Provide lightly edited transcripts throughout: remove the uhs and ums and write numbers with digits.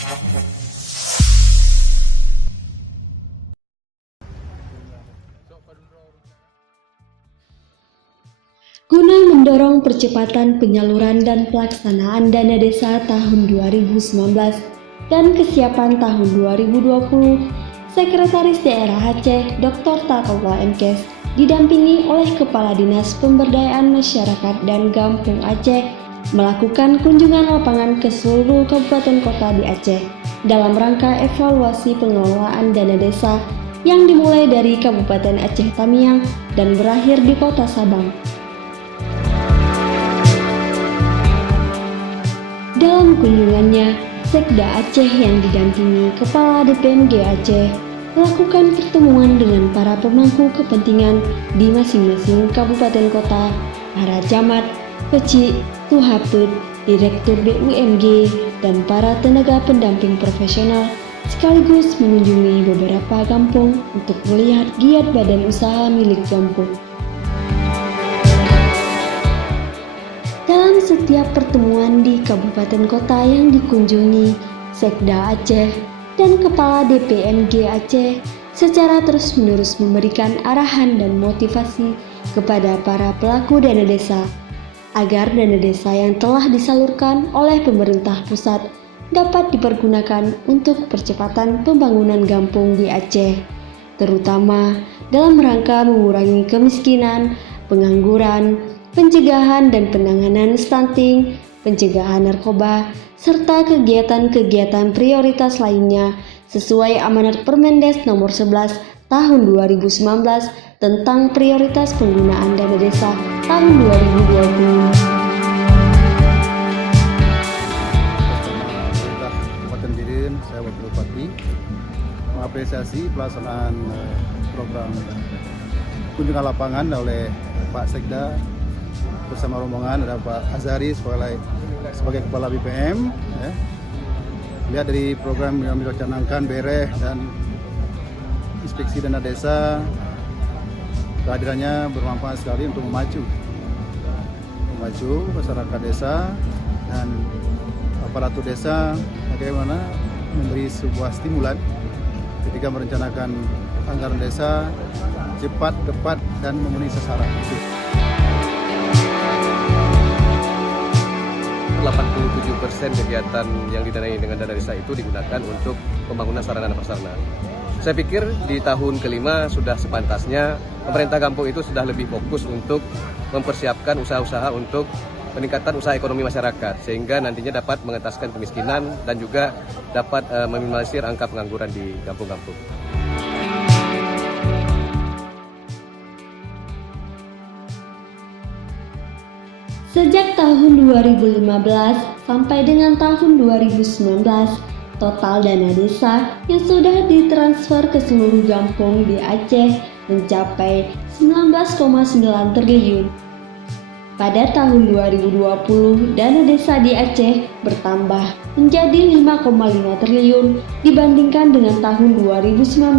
Guna mendorong percepatan penyaluran dan pelaksanaan dana desa tahun 2019 dan kesiapan tahun 2020, Sekretaris Daerah Aceh Dr. Taqwa Mkes didampingi oleh Kepala Dinas Pemberdayaan Masyarakat dan Gampung Aceh melakukan kunjungan lapangan ke seluruh kabupaten kota di Aceh dalam rangka evaluasi pengelolaan dana desa yang dimulai dari Kabupaten Aceh Tamiang dan berakhir di Kota Sabang. Dalam kunjungannya, Sekda Aceh yang didampingi Kepala DPMG Aceh melakukan pertemuan dengan para pemangku kepentingan di masing-masing kabupaten kota, para camat, peci, tuhaput, direktur BUMG, dan para tenaga pendamping profesional, sekaligus mengunjungi beberapa kampung untuk melihat giat badan usaha milik kampung. Dalam setiap pertemuan di kabupaten kota yang dikunjungi, Sekda Aceh dan Kepala DPMG Aceh secara terus-menerus memberikan arahan dan motivasi kepada para pelaku dana desa agar dana desa yang telah disalurkan oleh pemerintah pusat dapat dipergunakan untuk percepatan pembangunan kampung di Aceh, terutama dalam rangka mengurangi kemiskinan, pengangguran, pencegahan dan penanganan stunting, pencegahan narkoba, serta kegiatan-kegiatan prioritas lainnya sesuai amanat Permendes nomor 11 tahun 2019 tentang prioritas penggunaan dana desa tahun 2020. Pemerintah Kabupaten Biren, saya Wakil Bupati, mengapresiasi pelaksanaan program kunjungan lapangan oleh Pak Sekda bersama rombongan, ada Pak Azhari sebagai Kepala BPM. Lihat dari program yang dicanangkan BREH dan inspeksi dana desa, kehadirannya bermanfaat sekali untuk memacu masyarakat desa dan aparatur desa bagaimana memberi sebuah stimulan ketika merencanakan anggaran desa cepat, tepat, dan memenuhi sasaran. 87% kegiatan yang didanai dengan dana desa itu digunakan untuk pembangunan sarana dan prasarana. Saya pikir di tahun kelima sudah sepantasnya pemerintah kampung itu sudah lebih fokus untuk mempersiapkan usaha-usaha untuk peningkatan usaha ekonomi masyarakat sehingga nantinya dapat mengentaskan kemiskinan dan juga dapat meminimalisir angka pengangguran di kampung-kampung. Sejak tahun 2015 sampai dengan tahun 2019, total dana desa yang sudah ditransfer ke seluruh kampung di Aceh mencapai 19,9 triliun. Pada tahun 2020, dana desa di Aceh bertambah menjadi 5,5 triliun dibandingkan dengan tahun 2019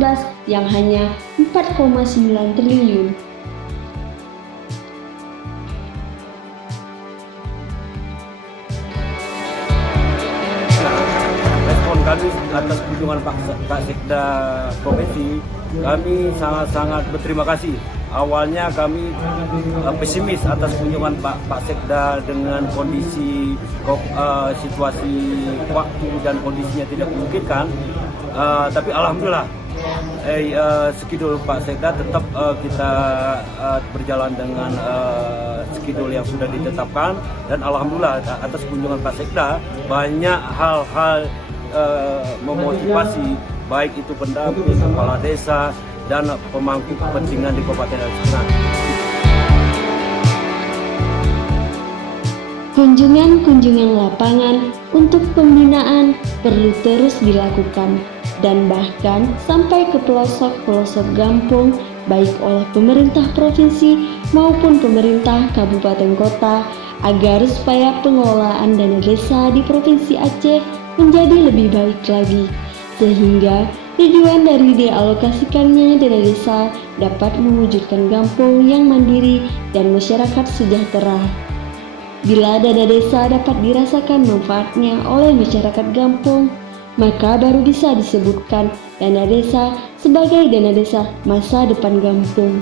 yang hanya 4,9 triliun. Kami atas kunjungan Pak Sekda Provinsi, kami sangat-sangat berterima kasih. Awalnya kami pesimis atas kunjungan Pak Sekda dengan kondisi situasi waktu dan kondisinya tidak memungkinkan. Tapi alhamdulillah skedul Pak Sekda tetap kita berjalan dengan skedul yang sudah ditetapkan, dan alhamdulillah atas kunjungan Pak Sekda banyak hal-hal memotivasi baik itu pendamping, kepala desa, dan pemangku kepentingan di Kabupaten Aceh. Kunjungan-kunjungan lapangan untuk pembinaan perlu terus dilakukan dan bahkan sampai ke pelosok-pelosok kampung baik oleh pemerintah provinsi maupun pemerintah kabupaten kota agar supaya pengelolaan dana desa di Provinsi Aceh menjadi lebih baik lagi, sehingga tujuan dari dialokasikannya dana desa dapat mewujudkan kampung yang mandiri dan masyarakat sejahtera. Bila dana desa dapat dirasakan manfaatnya oleh masyarakat kampung, maka baru bisa disebutkan dana desa sebagai dana desa masa depan kampung.